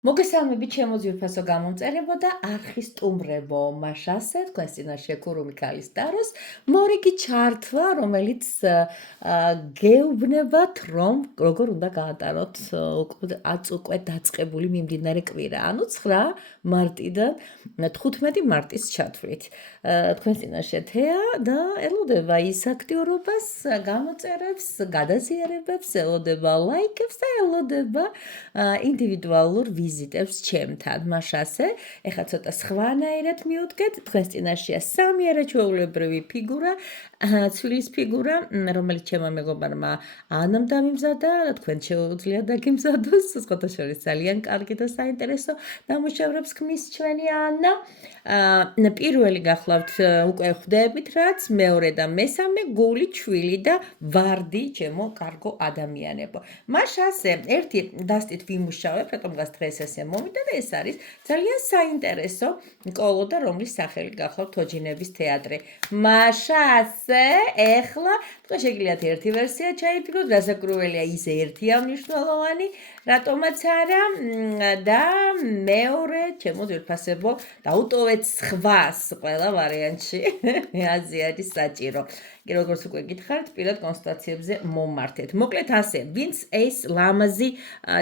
მოგესალმებით ჩემო ძვირფასო გამომწერებო და არხის სტუმრებო, მაშასე თქვენს წინაშე ქურუმი ქალის დაროს მორიგი ჩართვა, რომელიც გეუბნებათ, რომ როგორ უნდა გაატაროთ უკვე დაწყებული მიმდინარე კვირა, ანუ 9 მარტიდან 15 მარტის ჩათვლით. თქვენს წინაშე თეა და ელოდება ის აქტიურობას, გამოწერებს, გადაზიარებებს, ელოდება ლაიქებს და ელოდება ინდივიდუალურ ვიზიტებს ჩემთან. მაშასე, ეხლა ცოტა სხვანაირად მივუდგეთ, თქვენს წინაშეა სამი არაჩვეულებრივი ფიგურა, ცვილის ფიგურა, რომელიც ჩემმა მეგობარმა ანამ დამიმზადა, თქვენ შეუძლიათ დაგიმზადოს, სხვათა შორის ძალიან კარგი და საინტერესო ნამუშევრებს ქმნის ჩვენი ანა. პირველი გახლავთ უკვე ხვდებით რაც, მეორე და მესამე გული, ჩვილი და ვარდი, ჩემო კარგო ადამიანებო. მაშასე, ერთი დასტით ვიმუშავებ, რატომღაც დღეს ესე მომიდა და ეს არის ძალიან საინტერესო კოლოდა, რომლის სახელი გახლავთ თოჯინების თეატრი. მაშასე, ეხლა თქვენ შეგიძლიათ ერთი ვერსია ჩაიფიქროთ, რასაკურველია ისე ერთია მნიშვნელოვანი, რატომაც არა და მეორე, ჩემო ძვირფასებო, დაუტოვეთ სხვას ყველა ვარიანტში. აზი არის საჭირო. კი როგორც უკვე გითხარით, პირად კონსტატაციებზე მომართეთ. მოკლედ ასე, ვინც ეს ლამაზი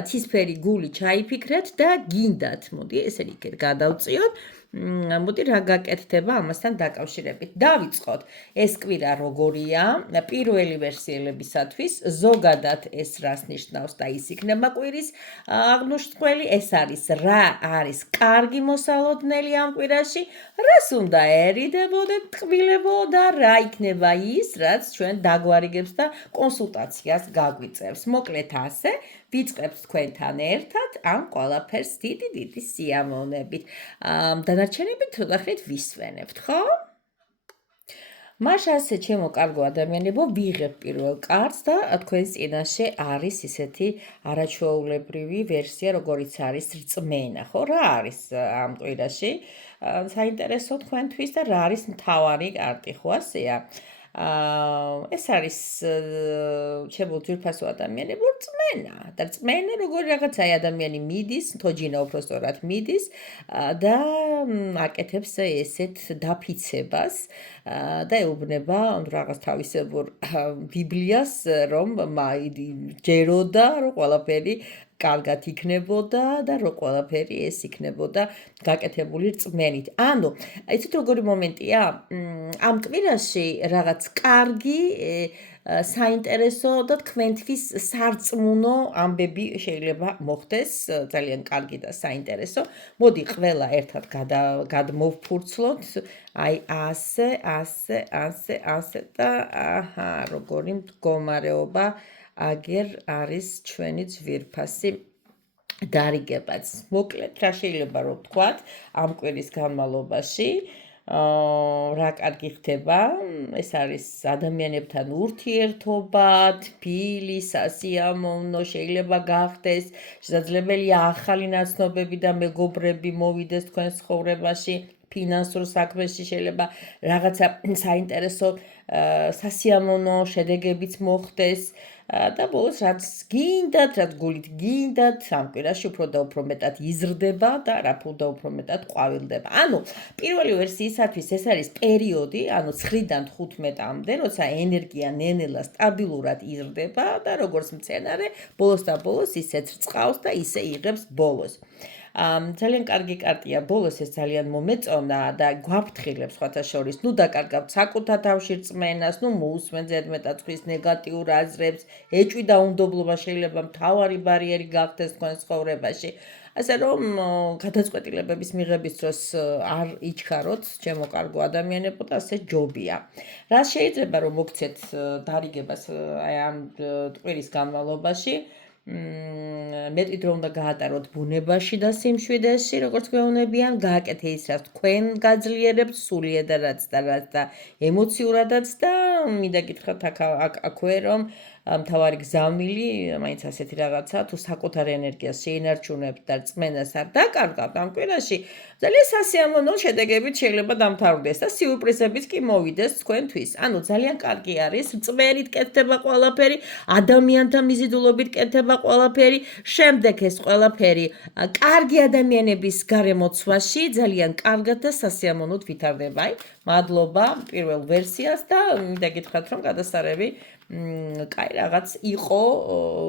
ცისფერი გული ჩაიფიქრეთ და გინდათ, მოდი ესენი იქეთ გადავწიოთ. მოდი რა გაკეთდება ამასთან დაკავშირებით. დავიწყოთ. ეს კვირა როგორია? პირველი ვერსიელებისათვის ზოგადად ეს რას ნიშნავს და ის იქნება კვირის აღმოსჩელი. ეს არის რა არის კარგი მოსალოდნელი ამ კვირაში, რას უნდა ერიდებოდეთ, ტკბილებო და რა იქნება ის, რაც ჩვენ დაგვარიგებს და კონსულტაციას გაგვიწევს. მოკლედ ასე, ვიწყებთ თქვენთან ერთად ამ ყველაფერს დიდი სიამოვნებით. დანარჩენებით ნახეთ ვისვენებთ, ხო? მაშასე, ჩემო კარგო ადამიანებო, ვიღებ პირველ კარტს და თქვენს წინაშე არის ისეთი არაჩვეულებრივი ვერსია, როგორიც არის რწმენა, ხო? რა არის ამ კვირაში? საინტერესო თქვენთვის და რა არის მთავარი კარტი, ხო ასეა? ეს არის ჩემო ძვირფასო ადამიანებო, რწმენა და რწმენა როგორი რაღაცაა ადამიანი მიდის, თოჯინა უბრალოდ მიდის და აკეთებს ესეთ დაფიცებას და ეუბნება რაღაც თავისებურ ბიბლიას, რომ ჯეროდა, რომ ყველაფერი კარგად იქნებოდა და რომ ყველაფერი ეს იქნებოდა გაკეთებული რწმენით. ანუ, იცით როგორი მომენტია? ამ კვირაში რაღაც კარგი, საინტერესო და თქვენთვის სარწმუნო ამბები შეიძლება მოხდეს, ძალიან კარგი და საინტერესო. მოდი ყველა ერთად გადმოვფურცლოთ. აი ასე და როგორი მდგომარეობა აგერ არის ჩვენი ძვირფასი დარიგებაც. მოკლედ, რა შეიძლება რომ ვთქვათ ამ კვირის განმავლობაში? რა კარგი ხდება? ეს არის ადამიანებთან ურთიერთობა, თბილი, სასიამოვნო, შეიძლება გახდეს, შესაძლებელია ახალი ნაცნობები და მეგობრები მოვიდეს თქვენს ცხოვრებაში. ფინანსურ საქმეში შეიძლება რაღაცა საინტერესო, სასიამოვნო შედეგებიც მოხდეს და ბოლოს რაც გინდათ, რაც გულით გინდათ, ამ კვირაში უფრო და უფრო მეტად იზრდება და და უფრო მეტად ყვავილდება. ანუ პირველი ვერსიისათვის ეს არის პერიოდი, ანუ 9-დან 15-მდე, როცა ენერგია ნენელა სტაბილურად იზრდება და როგორც მცენარე, ბოლოს და ბოლოს ისე წყავს და ისე იღებს ბოლოს. ძალიან კარგი კარტია, ბოლოს ეს ძალიან მომეწონა და გვაფრთხილებს სხვათა შორის, ნუ დაკარგავთ საკუთარ თავში რწმენას, ნუ მოусვენ ზედმეტად სხვის ნეგატიურ აზრებს, ეჭვი და უნდობლობა შეიძლება მთავარი ბარიერი გახდეს თქვენს ცხოვრებაში. ასე რომ გადაწყვეტილებების მიღების დროს არ იჩქაროთ, ჩემო კარგო ადამიანებო და ასე ჯობია. რა შეიძლება რომ მოგცეთ დარიგებას აი ამ კვირის განმავლობაში? მეტი დრო უნდა გაატაროთ ბუნებაში და სიმშვიდეში, როგორც გვეუბნებიან, გააკეთე ის, რაც თქვენ გაძლიერებთ, სულიადადაც და ემოციურადაც და მინდა გითხრათ აქვე, რომ მთავარი გზავნილი, მაინც ასეთი რაღაცა, თუ საკუთარ ენერგიას შეინარჩუნებთ და რწმენას არ დაკარგავთ ამ კვირაში, ძალიან სასიამოვნო შედეგებით შეიძლება დამთავრდეს და სიურპრიზებიც კი მოვიდეს თქვენთვის. ანუ ძალიან კარგი არის, რწმენით კეთდება ყველაფერი, ადამიანთა მიზიდულობით კეთდება ყველაფერი, შემდეგ ეს ყველაფერი კარგი ადამიანების გარემოცვაში ძალიან კარგად და სასიამოვნოდ ვითარდება. მადლობა პირველ ვერსიას და მინდა გითხრათ, რომ გადასარევი კაი რაღაც იყო,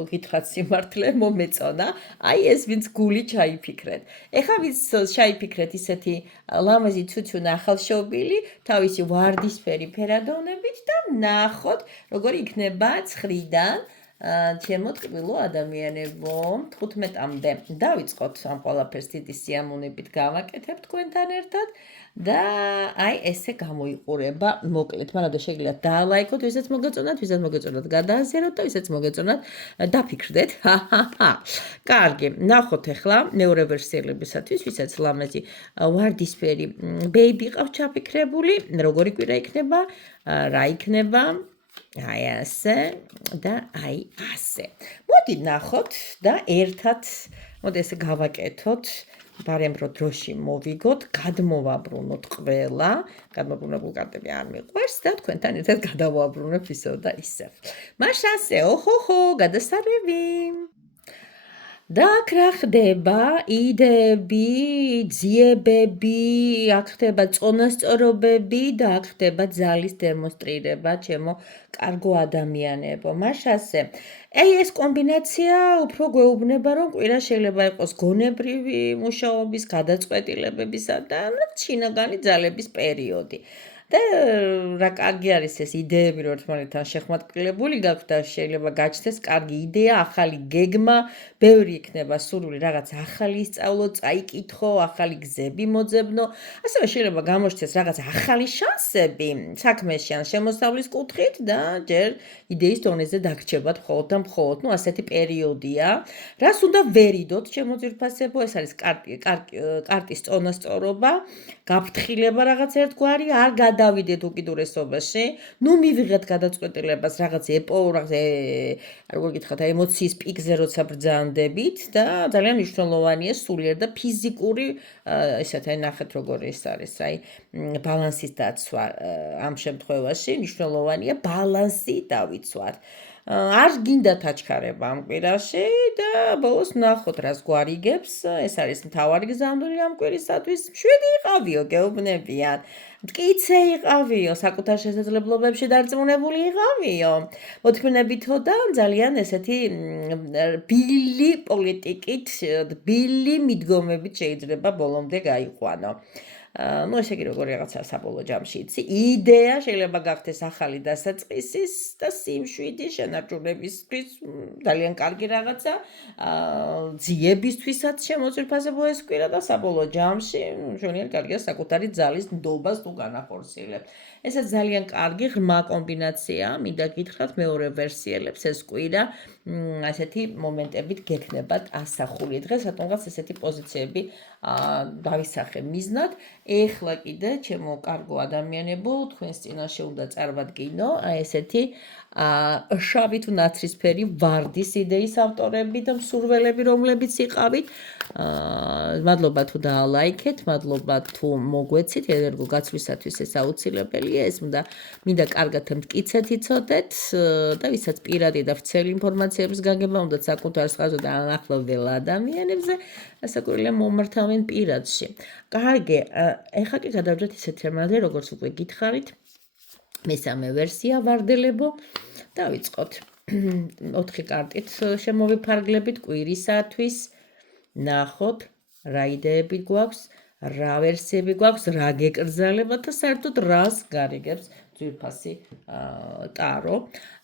გითხრათ სიმართლე მომეწონა. აი ეს ვინც გული ჩაიფიქრეთ. ეხლა ვინც ჩაიფიქრეთ ისეთი ლამაზი თუთუნ ახალშობილი, თავისი ვარდისფერი ფერადოვნებით და ნახოთ, როგორი იქნება ცხრიდან ჩემო ტკბილო ადამიანებო, 15-მდე დავიწყოთ ამ ყველაფერს დიდი სიამოვნებით გავაკეთებ თქვენთან ერთად და აი ესე გამოიყურება მოკლედ. მანამდე შეგიძლიათ დაალაიქოთ, ვისაც მოგეწონათ, ვისაც მოგეწონათ გადააზიაროთ და ვისაც მოგეწონათ დაფიქრდეთ. კარგი, ნახოთ ახლა მეორე ვერსიელებისათვის, ვისაც ლამაზი ვარდისფერი ბეიბი ყავს ჩაფიქრებული, როგორი კვირა იქნება, რა იქნება. აი ასე და აი ასე. მოდი ნახოთ და ერთად მოდი ესე გავაკეთოთ. ბარემ რო დროში მოვიგოთ, გადმოვაბრუნოთ ყველა. გადმობრუნებულ კარტები არ მიყვარს და თქვენთან ერთად გადავაბრუნებ ისევ და ისევ. მაშასე, ოჰოჰო, გადასარევი. და აქ რა ხდება? იდეები, ძიებები, აქ ხდება წონასწორობები და აქ ხდება ძალის დემონსტრირება ჩემო კარგო ადამიანებო. მაშასე, აი ეს კომბინაცია უფრო გვეუბნება, რომ კვირა შეიძლება იყოს გონებრივი მუშაობის, გადაწყვეტილებებისა და შინაგანი ძალების პერიოდი. და რა კარგი არის ეს იდეები, რომ ერთმანეთთან შეხმატკილებული გაქვთ და შეიძლება გაჩნდეს კარგი იდეა, ახალი გეგმა, ბევრი იქნება სურვილი რაღაც ახალი ისწავლო, წაიკითხო, ახალი გზები მოძებნო, ასევე შეიძლება გამოჩნდეს რაღაც ახალი შანსები საქმეში ან შემოსავლის კუთხით და ჯერ იდეის დონეზე დაგრჩებათ მხოლოდ და მხოლოდ, ну ასეთი პერიოდია. რას უნდა ვერიდოთ, ჩემო ძვირფასებო, ეს არის კარტის წონასწორობა, გაფრთხილება რაღაც ერთგვარი, არ გადავიდეთ უკიდურესობაში, ну მივიღეთ გადაწყვეტილებას რაღაც როგორ გითხრათ, ემოციის პიკზე როცა ბრძანდებით და ძალიან მნიშვნელოვანია სულიერ და ფიზიკური ესეთ აი ნახეთ როგორ ეს არის, აი ბალანსის დაცვა ამ შემთხვევაში მნიშვნელოვანია ბალანსი დავიცვათ. არ გინდათ აჩქარება ამ კვირაში და ბოლოს ნახოთ რას გვარიგებს. ეს არის მთავარი გზავნილი ამ კვირისათვის. 7 იყავიო, გეუბნებიან. მტკიცე იყავიო, საკუთარ შესაძლებლობებში დარწმუნებული იყავიო. მოთქმნებითო და ძალიან ესეთი ბილი პოლიტიკით, ბილი მიდგომებით შეიძლება ბოლომდე გაიყვანო. ну ესე იგი როგორი რაღაცა საბოლოო ჯამში იცი იდეა შეიძლება გახდეს ახალი დასაწყისის და სიმშვიდი შენარჩუნებისთვის ძალიან კარგი რაღაცა ძიებისთვისაც შემოწირფასებო ეს კვირა და საბოლოო ჯამში ძალიან კარგია საკუთარი ძალის ნდობას თუ განახორციელებთ ესეც ძალიან კარგი ღრმა კომბინაცია მინდა გითხრათ მეორე ვერსიელებს ეს კვირა ასეთი მომენტებით გექნებათ ასახული დღეს რატომღაც ესეთი პოზიციები დავისახე მიზნად ეხლა კიდე ჩემო კარგო ადამიანებო თქვენს წინაშე უნდა წარმადგინო ესეთი შავი თუ ნაცრისფერი ვარდის იდეის ავტორები და მსურველები რომლებიც იყავით მადლობა თუ დაალაიქეთ მადლობა თუ მოგვეცით ენერგო გაცვლისათვის ეს აუცილებელია ეს მინდა კარგად მტკიცეთ იცოდეთ და ვისაც პირადი და ვრცელი ინფორმაციების გაგება უნდა საკუთარ სხვაზე და ახლობელ ადამიანებზე ასაკურელია მომართავენ პირადში კარგი ეხლა კი გადავდეთ ისეთ თემაზე როგორც უკვე გითხარით მესამე ვერსია ვარდებო დავიწყოთ 4 კარტით შემოვიფარგლებით კვირისათვის ნახოთ რა იდეები გვაქვს რა ვერსიები გვაქვს რა გეკრძალება და საერთოდ რას გარიგებს ძვირფასი ტარო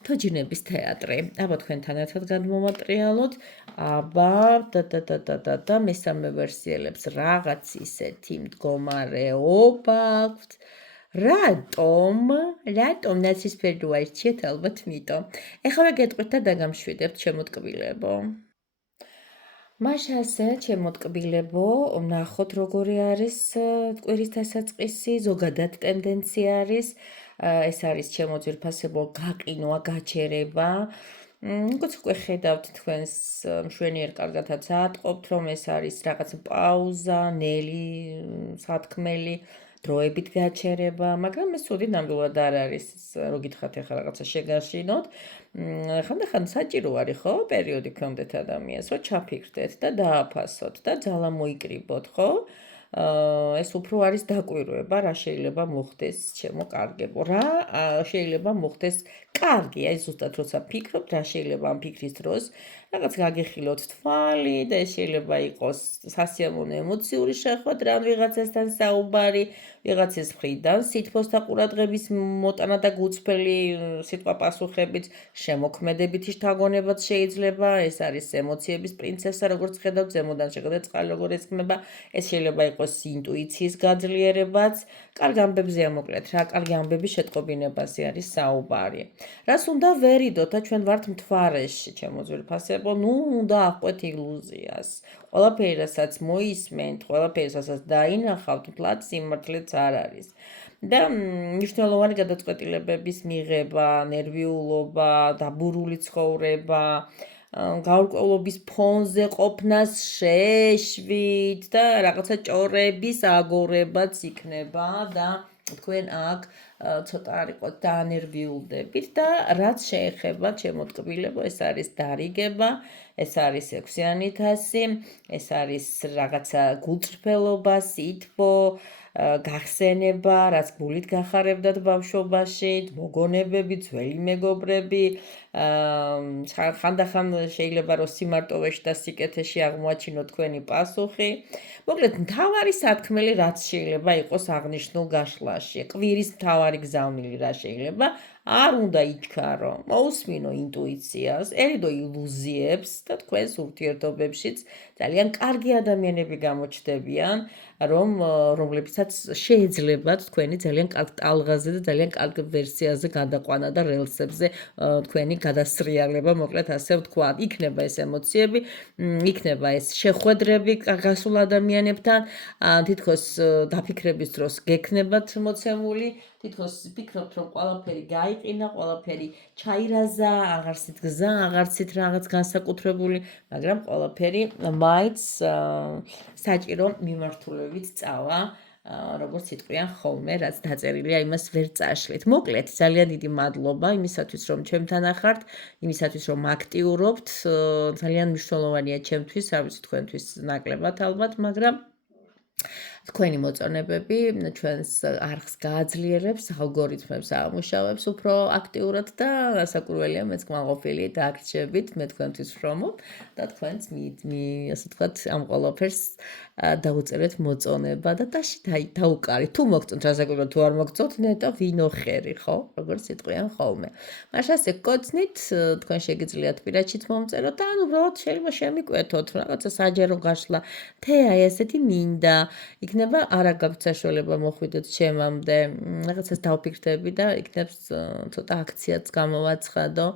თოჯინების თეატრი აბა თქვენთან ერთად გადმოვატრიალოთ აბა და მესამე ვერსიელებს რაღაც ისეთი მდგომარეობა აქვთ რატომ ნაცრისფერი რო აირჩიეთ ალბათ მიტომ ეხლა გეტყვით და დაგამშვიდებთ შემოტკბილებო მაშასე შემოტკბილებო ნახოთ როგორი არის კვირის დასაწყისი ზოგადად ტენდენცია არის ეს არის ჩემო ძვირფასებო გაყინვა, გაჩერება. როგორც უკვე ხედავთ თქვენს მშვენიერ კარგათაც ატყობთ, რომ ეს არის რაღაც პაუზა, ნელი, სათქმელი, დროებით გაჩერება, მაგრამ ეს ცუდი ნამდვილად არ არის, რო გითხრათ ახლა რაღაცა შეგაშინოთ. ხანდახან საჭირო არის ხო, პერიოდი გქონდეთ ადამიანს, რომ ჩაფიქრდეთ და დააფასოთ და ძალა მოიკრიბოთ, ხო? ეს უფრო არის დაკვირვება, რა შეიძლება მოხდეს ჩემო კარგებო, რა შეიძლება მოხდეს კარგი, აი ზუსტად როცა ფიქრობთ, რა შეიძლება ამ ფიქრის დროს რაღაც გაგეხილოთ თვალი და ეს შეიძლება იყოს სასიამოვნო ემოციური შეხვედრა ვიღაცასთან საუბარი, ვიღაცის მხრიდან სითბოს და ყურადღების მოტანა და გუწფელი სიტყვა პასუხებით, შემოქმედებითი შთაგონებაც შეიძლება, ეს არის ემოციების პრინცესა, როგორც ხედავთ, ზემოდან შეგდეთ წყალი როგორ ეცქმება, ეს შეიძლება იყოს ინტუიციის გაძლიერებაც, კარგ ამბებზე ამოკლეთ რა, კარგი ამბების შეტყობინებაზე არის საუბარი. რას უნდა ვერიდოთ და ჩვენ ვართ მთვარეში, ჩემო ძვირფასებო, ნუ უნდა აჰყვეთ ილუზიას. ყველაფერი, რასაც მოისმენთ, ყველაფერი, რასაც დაინახავთ, მთლად სიმართლეც არ არის. და მნიშვნელოვანი გადაწყვეტილებების მიღება, ნერვიულობა, დაბურული ცხოვრება, გაურკვევლობის ფონზე ყოფნას შეეშვით და რაღაცა ჭორების აგორებაც იქნება და თქვენ აქ ცოტა არ იყოთ დაანერვიულდებით და რაც შეეხება ჩემო ტკბილებო, ეს არის დარიგება, ეს არის 6-იანი თასი, ეს არის რაღაცა გულწრფელობა, სითბო, გახსენება, რაც გულით გახარებდათ ბავშვობაში, მოგონებები, ძველი მეგობრები, ხანდახან შეიძლება რომ სიმარტოვეში და სიკეთეში აღმოაჩინოთ თქვენი პასუხი. მოკლედ, მთავარი სათქმელი რაც შეიძლება იყოს აღნიშნულ გაშლაში, კვირის მთავარი გზავნილი რა შეიძლება, არ უნდა იჩქარო, მოусმინო ინტუიციას, ერიდო ილუზიებს და თქვენს ურთიერთობებშიც ძალიან კარგი ადამიანები გამოჩნდებიან, რომლებიცაც შეიძლებათ თქვენი ძალიან კარგ ტალღაზე და ძალიან კარგ ვერსიაზე გადაყვანა და რელსებზე თქვენი გადასრიალება, მოკლედ ასე ვთქვათ, იქნება ეს ემოციები, იქნება ეს შეხვედრები გასულ ადამიანებთან, თითქოს დაფიქრების დროს გექნებათ მოცემული, თითქოს ფიქრობთ, რომ ყველაფერი გაიყინა, ყველაფერი ჩაირაზა, აღარსით გზა, აღარსით რაღაც განსაკუთრებული, მაგრამ ყველაფერი მაინც საჭირო მიმართულებით წავა, როგორც იტყვიან ხოლმე, რაც დაწერილია, იმას ვერ წაშლით. მოკლედ, ძალიან დიდი მადლობა იმისათვის, რომ ჩემთან ახართ, იმისათვის, რომ აქტიურობთ, ძალიან მნიშვნელოვანია ჩემთვის, არ ვიცი თქვენთვის ნაკლებად ალბათ, მაგრამ თქვენი მოწონებები ჩვენს არხს გააძლიერებს, ალგორითმებს აამუშავებს უფრო აქტიურად და რასაკვირველია, მეც კმაყოფილი დააგრჩებით, მე თქვენთვის ვშრომობ და თქვენც ასე ვთქვათ, ამ ყველაფერს დაუწერეთ მოწონება და დაუკარით. თუ მოგწონთ რასაკვირველია, თუ არ მოგწონთ, ნეტო ვინო ხერი, ხო? როგორც იტყვიან ხოლმე. მაშ ასე გკოცნით, თქვენ შეგიძლიათ პირადშიც მომწეროთ და ან უბრალოდ შეიძლება შემიკვეთოთ, რაღაცა საჯარო გაშლა, თეა ესეთი მინდა. იქნება არა გაქვთ საშუალება მოხვიდეთ ჩემამდე, რაღაცას დავფიქრდები და იქნებს ცოტა აქციაც გამოვაცხადო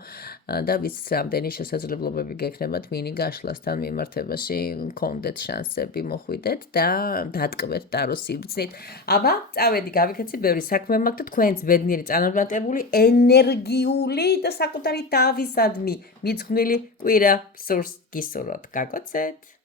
და ვიცით რამდენი შესაძლებლობები გექნებათ მინი გაშლასთან მიმართებაში მქონდეთ შანსები მოხვიდეთ და დატკბეთ და რო სიბრძნით. აბა, წავედი, გავიქეცი, ბევრი საქმე მაქვს და თქვენც ბედნიერი, წარუმატებელი, ენერგიული და საკუთარი თავისადმი მიძღვნილი კვირა სურს გისურვოთ. გაკოცეთ!